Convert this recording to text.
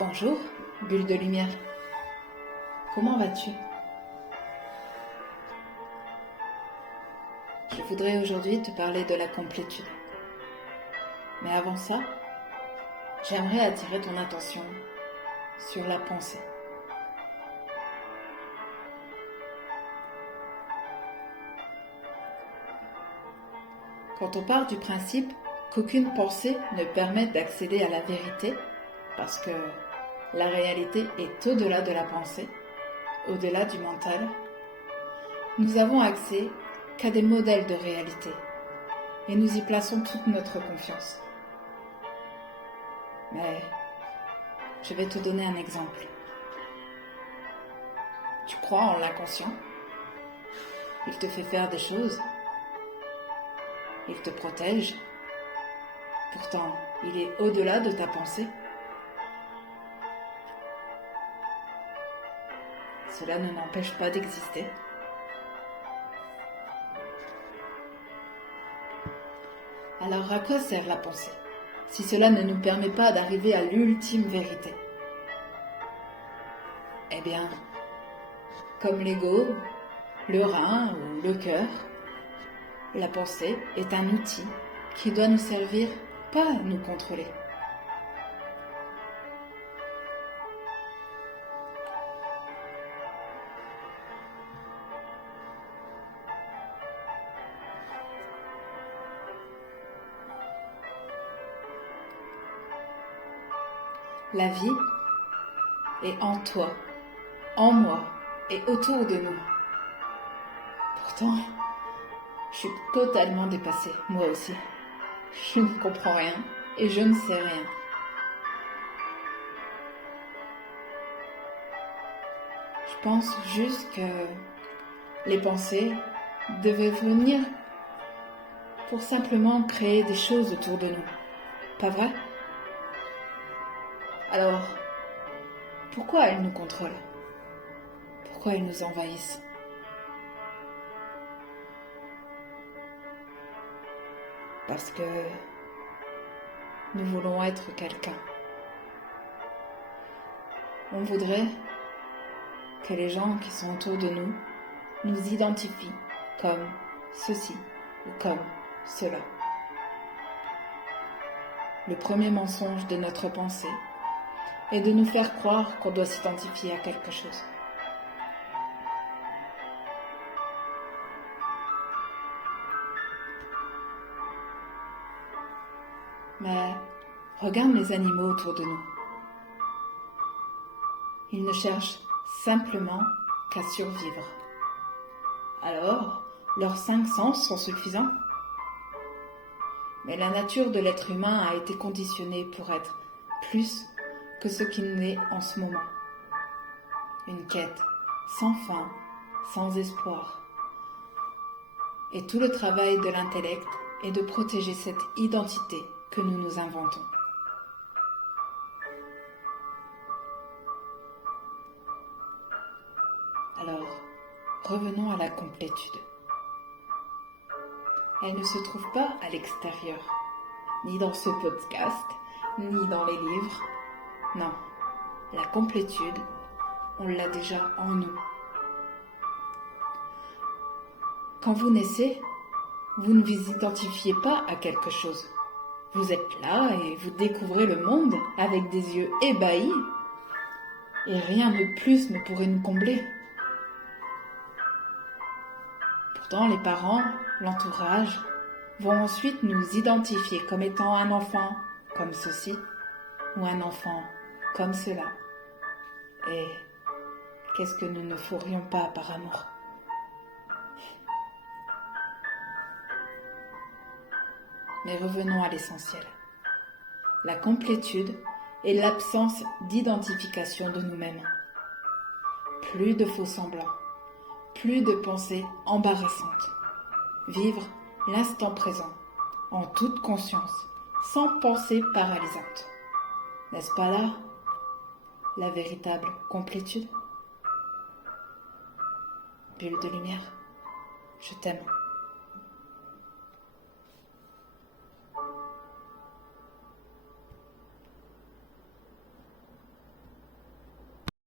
Bonjour, bulle de lumière. Comment vas-tu? Je voudrais aujourd'hui te parler de la complétude. Mais avant ça, j'aimerais attirer ton attention sur la pensée. Quand on part du principe qu'aucune pensée ne permet d'accéder à la vérité, parce que la réalité est au-delà de la pensée, au-delà du mental, nous avons accès qu'à des modèles de réalité et nous y plaçons toute notre confiance. Mais je vais te donner un exemple. Tu crois en l'inconscient? Il te fait faire des choses. Il te protège. Pourtant, il est au-delà de ta pensée. Cela ne m'empêche pas d'exister. Alors à quoi sert la pensée, si cela ne nous permet pas d'arriver à l'ultime vérité? Eh bien, comme l'ego, le rein ou le cœur, la pensée est un outil qui doit nous servir, pas nous contrôler. La vie est en toi, en moi et autour de nous. Pourtant, je suis totalement dépassée, moi aussi. Je ne comprends rien et je ne sais rien. Je pense juste que les pensées devaient venir pour simplement créer des choses autour de nous. Pas vrai? Alors, pourquoi elles nous contrôlent? Pourquoi elles nous envahissent? Parce que nous voulons être quelqu'un. On voudrait que les gens qui sont autour de nous nous identifient comme ceci ou comme cela. Le premier mensonge de notre pensée est de nous faire croire qu'on doit s'identifier à quelque chose. Mais regarde les animaux autour de nous. Ils ne cherchent simplement qu'à survivre. Alors, leurs 5 sens sont suffisants. Mais la nature de l'être humain a été conditionnée pour être plus que ce qu'il n'est en ce moment. Une quête sans fin, sans espoir. Et tout le travail de l'intellect est de protéger cette identité que nous nous inventons. Alors, revenons à la complétude. Elle ne se trouve pas à l'extérieur, ni dans ce podcast, ni dans les livres. Non, la complétude, on l'a déjà en nous. Quand vous naissez, vous ne vous identifiez pas à quelque chose. Vous êtes là et vous découvrez le monde avec des yeux ébahis. Et rien de plus ne pourrait nous combler. Pourtant, les parents, l'entourage, vont ensuite nous identifier comme étant un enfant comme ceci ou un enfant comme cela. Et qu'est-ce que nous ne ferions pas par amour? Mais revenons à l'essentiel. La complétude est l'absence d'identification de nous-mêmes. Plus de faux semblants, plus de pensées embarrassantes. Vivre l'instant présent, en toute conscience, sans pensée paralysante. N'est-ce pas là la véritable complétude? Bulle de lumière, je t'aime.